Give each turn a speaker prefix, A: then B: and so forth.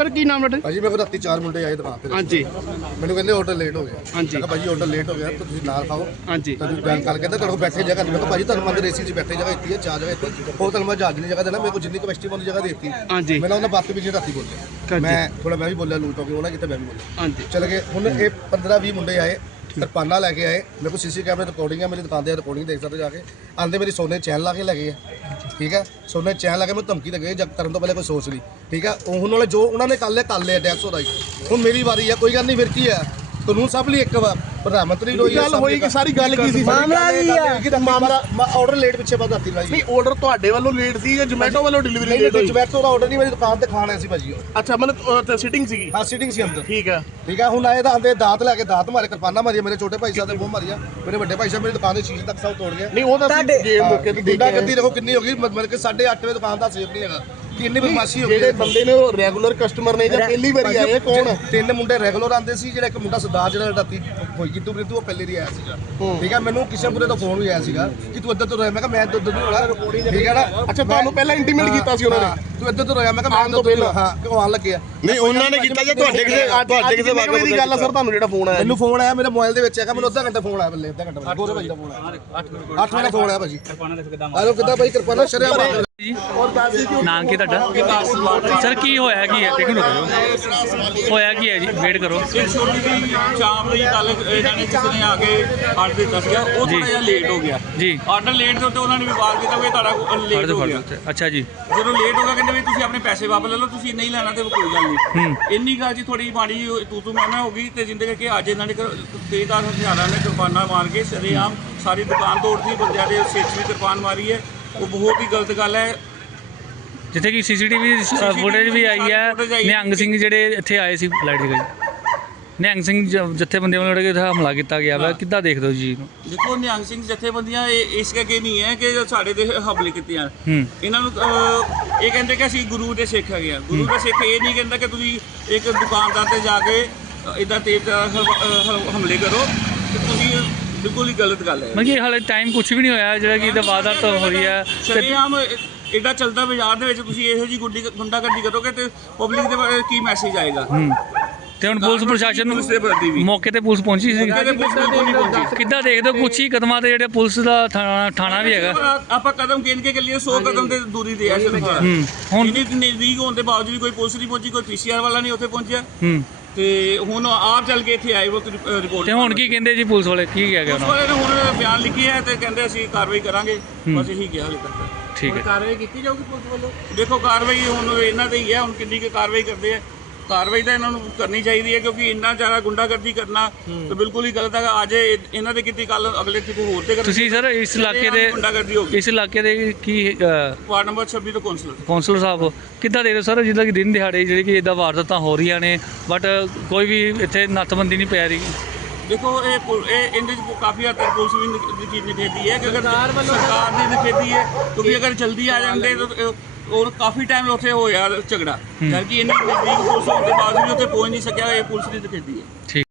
A: Sir ਕੀ ਨਾਮ ਤੁਹਾਡਾ?
B: ਭਾਜੀ ਮੇਰੇ ਕੋਲ ਰਾਤੀ 4 ਮੁੰਡੇ ਆਏ ਦੁਕਾਨ ਤੇ।
A: ਹਾਂਜੀ।
B: ਮੈਨੂੰ ਕਹਿੰਦੇ ਆਰਡਰ ਲੇਟ ਹੋ ਗਿਆ।
A: ਹਾਂਜੀ।
B: ਮੈਂ ਕਿਹਾ ਭਾਜੀ ਆਰਡਰ ਲੇਟ ਹੋ ਗਿਆ ਤਾਂ ਤੁਸੀਂ ਨਾਲ ਖਾਓ।
A: ਹਾਂਜੀ।
B: ਤੁਹਾਨੂੰ ਗੱਲ ਕਰ ਕਹਿੰਦਾ ਤੁਹਾਡੇ ਕੋਲ ਬੈਠੇ ਜਗ੍ਹਾ ਨਹੀਂ। ਮੈਂ ਕਿਹਾ ਭਾਜੀ ਤੁਹਾਨੂੰ ਮੰਦਰ ਏਸੀ 'ਚ ਬੈਠੇ ਜਗ੍ਹਾ ਦਿੱਤੀ ਹੈ, 4 ਜਗ੍ਹਾ ਦਿੱਤੀ, ਹੋਰ ਤੁਹਾਨੂੰ ਮੈਂ ਜਹਾਜ਼ ਦੀ ਜਗ੍ਹਾ ਦੇਣਾ, ਮੇਰੇ ਕੋਲ ਜਿੰਨੀ ਕਪੈਸਿਟੀ ਵਾਲੀ ਜਗ੍ਹਾ ਦੇ ਦਿੱਤੀ।
A: ਹਾਂਜੀ।
B: ਮੈਨੂੰ ਉਹਨਾਂ ਬਾਤ ਵੀ ਰਾਤੀ ਬੋਲਿਆ, ਮੈਂ ਵੀ ਬੋਲਿਆ ਲੂਟ ਹੋ ਗਈ, ਉਹਨਾਂ ਕਿਤੇ ਮੈਂ ਵੀ ਬੋਲਿਆ।
A: ਹਾਂਜੀ।
B: ਚਲੇ ਗਏ। ਹੁਣ ਇਹ 15-20 ਮੁੰਡੇ ਆਏ, ਕਿਰਪਾਨਾਂ ਲੈ ਕੇ ਆਏ। ਮੇਰੇ ਕੋਲ ਸੀਸੀ ਕੈਮਰੇ ਰਿਕਾਰਡਿੰਗ ਹੈ, ਮੇਰੀ ਦੁਕਾਨ ਦੇ ਰਿਕਾਰਡਿੰਗ ਦੇਖ ਸਕਦੇ ਜਾ ਕੇ। ਆਂਦੇ ਮੇਰੀ ਸੋਨੇ ਚੈਨ ਲਾ ਕੇ ਲੈ ਗਏ, ਠੀਕ ਹੈ, ਸੋਨੇ ਚੈਨ ਲਾ ਕੇ ਮੈਂ ਧਮਕੀ ਦੇ ਗਏ ਜਦ ਕਰਨ ਤੋਂ ਪਹਿਲੇ ਕੋਈ ਸੋਚ ਲਈ, ਠੀਕ ਹੈ। ਉਹ ਹੁਣ ਵਾਲੇ ਜੋ ਉਹਨਾਂ ਨੇ ਕਰ ਲਿਆ 150 ਦਾ ਹੀ। ਹੁਣ ਮੇਰੀ ਵਾਰੀ ਹੈ, ਕੋਈ ਗੱਲ ਨਹੀਂ, ਫਿਰ ਕੀ ਹੈ, ਕਾਨੂੰਨ ਸਭ ਲਈ ਇੱਕ ਵਾ। ਪ੍ਰਧਾਨ ਮੰਤਰੀ ਨੂੰ
A: ਗੱਲ ਹੋਈ ਕਿ ਸਾਰੀ ਗੱਲ ਕੀ ਸੀ?
B: ਮਾਮਲਾ ਕੀ ਆ? ਮਾਮਲਾ ਆਰਡਰ ਲੇਟ ਪਿੱਛੇ ਬਾਅਦ ਰਾਤੀ ਲਾਈ।
A: ਨਹੀਂ ਆਰਡਰ ਤੁਹਾਡੇ ਵੱਲੋਂ ਲੇਟ ਸੀ ਜਾਂ ਜ਼ੋਮੈਟੋ ਵੱਲੋਂ ਡਿਲੀਵਰੀ ਲੇਟ ਹੋਈ?
B: ਜ਼ੋਮੈਟੋ ਦਾ ਆਰਡਰ ਨਹੀਂ, ਮੇਰੀ ਦੁਕਾਨ ਤੇ ਖਾਣ ਆਇਆ ਸੀ ਭਾਜੀ ਉਹ।
A: ਅੱਛਾ, ਮਤਲਬ ਸਿਟਿੰਗ ਸੀਗੀ?
B: ਹਾਂ ਸਿਟਿੰਗ ਸੀ ਅੰਦਰ।
A: ਠੀਕ ਹੈ,
B: ਠੀਕ ਹੈ। ਹੁਣ ਆਏ ਤਾਂ ਆਂਦੇ ਦਾਤ ਲੈ ਕੇ ਦਾਤ ਮਾਰੇ, ਕਿਰਪਾਨਾਂ ਮਾਰੀਆਂ, ਮੇਰੇ ਛੋਟੇ ਭਾਈ ਸਾਹਿਬ ਦੇ ਮੂੰਹ ਮਾਰੀਆਂ, ਮੇਰੇ ਵੱਡੇ ਭਾਈ ਸਾਹਿਬ ਮੇਰੀ ਦੁਕਾਨ ਦੇ ਸ਼ੀਸ਼ੇ ਤੱਕ ਸਭ ਤੋੜ ਗਏ।
A: ਨਹੀਂ ਉਹ ਤਾਂ ਜੇ ਮੌਕੇ ਤੇ
B: ਗੁੰਡਾ ਗੱਦੀ ਦੇਖੋ ਕਿੰਨੀ ਹੋ ਗਈ, ਮਤਲਬ ਕਿ 8:30 ਵਜੇ ਦੁਕਾਨ ਦਾ ਸੇਫ ਨਹੀਂ ਹੈਗਾ ਕਿ ਇੰਨੀ ਬਦਮਾਸ਼ੀ ਹੋ ਗਈ।
A: ਜਿਹੜੇ ਬੰਦੇ ਨੇ ਉਹ ਰੈਗੂਲਰ ਕਸਟਮਰ ਨੇ ਜਾਂ ਪਹਿਲੀ ਵਾਰੀ ਆਏ ਕੌਣ?
B: 3 ਮੁੰਡੇ ਰੈਗੂਲਰ ਆਉਂਦੇ ਸੀ, ਜਿਹੜਾ ਇੱਕ ਮੁੰਡਾ ਸਰਦਾਰ ਜਿਹੜਾ ਰਾਤੀ ਹੋਈ ਕਿਤੂ ਪ੍ਰੀਤੂ ਉਹ ਪਹਿਲੇ ਦੀ ਆਇਆ ਸੀਗਾ, ਠੀਕ ਹੈ। ਮੈਨੂੰ ਕਿਸੇ ਮੁੰਡੇ ਤੋਂ ਫੋਨ ਵੀ ਆਇਆ ਸੀਗਾ ਕਿ ਤੂੰ ਇੱਧਰ ਤੋਂ ਰੋਇਆ, ਮੈਂ ਕਿਹਾ ਮੈਂ ਇੱਧਰ ਨਹੀਂ ਹੋਣਾ, ਠੀਕ ਹੈ ਨਾ।
A: ਅੱਛਾ, ਤੁਹਾਨੂੰ ਪਹਿਲਾਂ ਇੰਟੀਮੇਟ ਕੀਤਾ ਸੀ ਉਹਨਾਂ ਨੇ?
B: ਤੂੰ ਇੱਧਰ ਤੋਂ ਰੋਇਆ, ਮੈਂ ਕਿਹਾ ਮੈਂ ਤੋਂ ਹਾਂ ਕਿਉਂ ਆਉਣ ਲੱਗਿਆ?
C: ਨਹੀਂ ਉਹਨਾਂ ਨੇ ਕੀਤਾ ਜਾਂ ਤੁਹਾਡੇ ਕਿਸੇ
A: ਵਾਕਫ ਦੀ ਗੱਲ ਆ ਸਰ? ਤੁਹਾਨੂੰ ਜਿਹੜਾ ਫੋਨ ਆਇਆ?
B: ਮੈਨੂੰ ਫੋਨ ਆਇਆ ਮੇਰੇ ਮੋਬਾਈਲ ਦੇ ਵਿੱਚ ਹੈਗਾ, ਮੈਨੂੰ ਅੱਧਾ ਘੰਟਾ ਫੋਨ ਆਇਆ, ਬੱਲੇ ਅੱਧਾ ਘੰਟਾ ਗੋਰੇ ਭਾਈ ਦਾ ਫੋਨ ਆਇਆ, 8 ਮਿੰਟ ਫੋਨ ਆਇਆ ਭਾਜੀ। ਆਲੋ ਕਿੱਦਾਂ ਭਾਈ ਕਿਰਪਾਨਾ ਸ਼ਰਿਆ
D: ਨਾਮ ਕੀ ਤੁਹਾਡਾ? ਸਰ ਕੀ ਹੋਇਆ ਕੀ ਹੈ? ਹੋਇਆ ਕੀ ਹੈ ਜੀ? ਵੇਟ ਕਰੋ।
E: ਇਹ ਛੋਟੀ ਜਿਹੀ ਸ਼ਾਮ ਲਈ ਕੱਲ ਇਹਨਾਂ ਨੇ ਕਿਸੇ ਨੇ ਆ ਕੇ ਆਰਡਰ ਦਿੱਤਾ ਸੀਗਾ, ਉਹ ਥੋੜਾ ਜਿਹਾ ਲੇਟ ਹੋ ਗਿਆ
D: ਜੀ।
E: ਆਰਡਰ ਲੇਟ ਤੋਂ ਉਹਨਾਂ ਨੇ ਵਿਵਾਦ ਕੀਤਾ ਕਿ ਤੁਹਾਡਾ ਲੇਟ ਹੋ ਗਿਆ।
D: ਅੱਛਾ ਜੀ।
E: ਜਦੋਂ ਲੇਟ ਹੋ ਗਿਆ ਕਹਿੰਦੇ ਵੀ ਤੁਸੀਂ ਆਪਣੇ ਪੈਸੇ ਵਾਪਸ ਲੈ ਲਓ, ਤੁਸੀਂ ਨਹੀਂ ਲੈਣਾ ਤੇ ਕੋਈ ਗੱਲ ਨਹੀਂ। ਇੰਨੀ ਗੱਲ ਜੀ ਥੋੜੀ ਮਾੜੀ ਤੂੰ ਮੈਂ ਹੋ ਗਈ ਤੇ ਜਿੰਦੇ ਕਰਕੇ ਅੱਜ ਇਹਨਾਂ ਨੇ ਤੇਜ਼ਦਾਰ ਹਥਿਆਰਾਂ ਨੇ ਕਿਰਪਾਨਾਂ ਮਾਰ ਕੇ ਸਰੇਆਮ ਸਾਰੀ ਦੁਕਾਨ ਤੋੜਦੀ, ਬੰਦਿਆਂ ਦੇ ਸਿਰ 'ਚ ਵੀ ਕਿਰਪਾਨ ਮਾਰੀ ਹੈ। ਉਹ ਬਹੁਤ ਹੀ ਗਲਤ ਗੱਲ ਹੈ।
D: ਜਿੱਥੇ ਕਿ ਸੀਸੀਟੀਵੀ ਫੁਟੇਜ ਵੀ ਆਈ ਹੈ, ਨਿਹੰਗ ਸਿੰਘ ਜਿਹੜੇ ਇੱਥੇ ਆਏ ਸੀ ਲਾਈਟ ਗਈ, ਨਿਹੰਗ ਸਿੰਘ ਜਥੇਬੰਦੀਆਂ ਵੱਲੋਂ ਜਿਹੜੇ ਹਮਲਾ ਕੀਤਾ ਗਿਆ ਵਾ, ਕਿੱਦਾਂ ਦੇਖਦੇ ਹੋ ਜੀ?
E: ਦੇਖੋ ਨਿਹੰਗ ਸਿੰਘ ਜਥੇਬੰਦੀਆਂ ਇਸ ਕਰਕੇ ਨਹੀਂ ਹੈ ਕਿ ਸਾਡੇ ਤੇ ਹਮਲੇ ਕੀਤੇ ਆ। ਇਹਨਾਂ ਨੂੰ ਇਹ ਕਹਿੰਦੇ ਕਿ ਅਸੀਂ ਗੁਰੂ ਦੇ ਸਿੱਖ ਹੈਗੇ ਆ। ਗੁਰੂ ਦਾ ਸਿੱਖ ਇਹ ਨਹੀਂ ਕਹਿੰਦਾ ਕਿ ਤੁਸੀਂ ਇੱਕ ਦੁਕਾਨਦਾਰ ਤੇ ਜਾ ਕੇ ਇੱਦਾਂ ਤੇਜ਼ ਹਮਲੇ ਕਰੋ, ਤੇ ਤੁਸੀਂ ਬਿਲਕੁਲ ਹੀ ਗਲਤ ਗੱਲ ਹੈ।
D: ਮਤਲਬ ਕਿ ਹਾਲੇ ਟਾਈਮ ਕੁਝ ਵੀ ਨਹੀਂ ਹੋਇਆ ਜਿਹੜਾ ਕਿ ਇਹਦਾ ਵਾਰਦਾਤ ਹੋ ਰਹੀ ਹੈ।
E: ਸ਼ਰੇਆਮ ਐਡਾ ਚੱਲਦਾ ਬਾਜ਼ਾਰ ਦੇ ਵਿੱਚ ਤੁਸੀਂ ਇਹੋ ਜਿਹੀ ਗੁੰਡਾਗਰਦੀ ਕਰੋਗੇ ਤੇ ਪਬਲਿਕ ਦੇ ਕੀ ਮੈਸੇਜ ਆਏਗਾ?
D: ਤੇ ਹੁਣ ਪੁਲਿਸ ਪ੍ਰਸ਼ਾਸਨ ਨੂੰ ਮੌਕੇ ਤੇ ਪੁਲਿਸ ਪਹੁੰਚੀ ਸੀ? ਕਿੱਦਾਂ ਦੇਖਦੇ ਹੋ ਕੁਛ ਹੀ ਕਦਮਾਂ ਤੇ ਜਿਹੜੇ ਪੁਲਿਸ ਦਾ ਥਾਣਾ ਵੀ ਹੈਗਾ?
E: ਆਪਾਂ ਕਦਮ ਗਿਣ ਕੇ ਚੱਲੀਏ 100 ਕਦਮ ਤੇ ਦੂਰੀ ਤੇ ਆ। ਹੁਣ ਇੰਨੀ ਨਜ਼ਦੀਕ ਹੋਣ ਦੇ ਬਾਵਜੂਦ ਕੋਈ ਪੁਲਿਸ ਨਹੀਂ ਪਹੁੰਚੀ, ਕੋਈ PCR ਵਾਲਾ ਨਹੀਂ ਉੱਥੇ ਪਹੁੰਚਿਆ। ਤੇ ਹੁਣ ਆਪ ਚੱਲ ਕੇ ਇੱਥੇ ਆਏ ਉਹ ਰਿਪੋਰਟ।
D: ਤੇ ਹੁਣ ਕੀ ਕਹਿੰਦੇ ਜੀ ਪੁਲਿਸ ਵਾਲੇ? ਕੀ ਕਹਿ ਗਏ
E: ਪੁਲਿਸ ਵਾਲੇ ਨੇ ਹੁਣ ਬਿਆਨ ਲਿਖੇ ਹੈ ਤੇ ਕਹਿੰਦੇ ਅਸੀਂ ਕਾਰਵਾਈ ਕਰਾਂਗੇ, ਬਸ ਇਹੀ ਕਿਹਾ ਹਾਲੇ ਤੱਕ।
D: ਠੀਕ ਹੈ।
E: ਕਾਰਵਾਈ ਕੀਤੀ ਜਾਊਗੀ ਪੁਲਿਸ ਵੱਲੋਂ? ਦੇਖੋ ਕਾਰਵਾਈ ਹੁਣ ਇਹਨਾਂ ਤੇ ਹੀ ਹੈ, ਹੁਣ ਕਿੰਨੀ ਕੁ ਕਾਰਵਾਈ ਕਰਦੇ ਆ। ਕਾਰਵਾਈ ਤਾਂ ਇਹਨਾਂ ਨੂੰ ਕਰਨੀ ਚਾਹੀਦੀ ਹੈ ਕਿਉਂਕਿ ਇੰਨਾ ਜ਼ਿਆਦਾ ਗੁੰਡਾਗਰਦੀ ਕਰਨਾ ਤਾਂ ਬਿਲਕੁਲ ਹੀ ਗਲਤ ਹੈਗਾ। ਅੱਜ ਇਹਨਾਂ ਦੇ ਕੀਤੀ, ਕੱਲ ਅਗਲੇ ਕਿਸੇ ਹੋਰ ਤੇ
D: ਤੁਸੀਂ ਸਰ ਇਸ ਇਲਾਕੇ ਦੇ ਕੀ
E: ਵਾਰਡ ਨੰਬਰ 26 ਤੋਂ
D: ਕੌਂਸਲਰ ਸਾਹਿਬ ਕਿੱਦਾਂ ਦੇਖਦੇ ਸਰ, ਜਿੱਦਾਂ ਕਿ ਦਿਨ ਦਿਹਾੜੇ ਜਿਹੜੀ ਕਿ ਇੱਦਾਂ ਵਾਰਦਾਤਾਂ ਹੋ ਰਹੀਆਂ ਨੇ ਬਟ ਕੋਈ ਵੀ ਇੱਥੇ ਨੱਥਬੰਦੀ ਨਹੀਂ ਪੈ ਰਹੀ?
E: ਦੇਖੋ ਇਹ ਇਹਦੇ 'ਚ ਕਾਫੀ ਹੱਦ ਤੱਕ ਪੁਲਿਸ ਵੀ ਨਿਖੇਧੀ ਹੈ ਕਿ ਅਗਰ ਸਰਕਾਰ ਦੀ ਨਿਖੇਧੀ ਹੈ ਕਿਉਂਕਿ ਅਗਰ ਜਲਦੀ ਆ ਜਾਂਦੇ ਤਾਂ ਔਰ ਕਾਫੀ ਟਾਈਮ ਉੱਥੇ ਹੋਇਆ ਝਗੜਾ, ਜਦਕਿ ਇੰਨੀ ਨਜ਼ਦੀਕ ਪੁਲਿਸ ਹੋਣ ਦੇ ਬਾਵਜੂਦ ਉੱਥੇ ਪਹੁੰਚ ਨਹੀਂ ਸਕਿਆ। ਇਹ ਪੁਲਿਸ ਦੀ ਨਿਖੇਧੀ ਹੈ।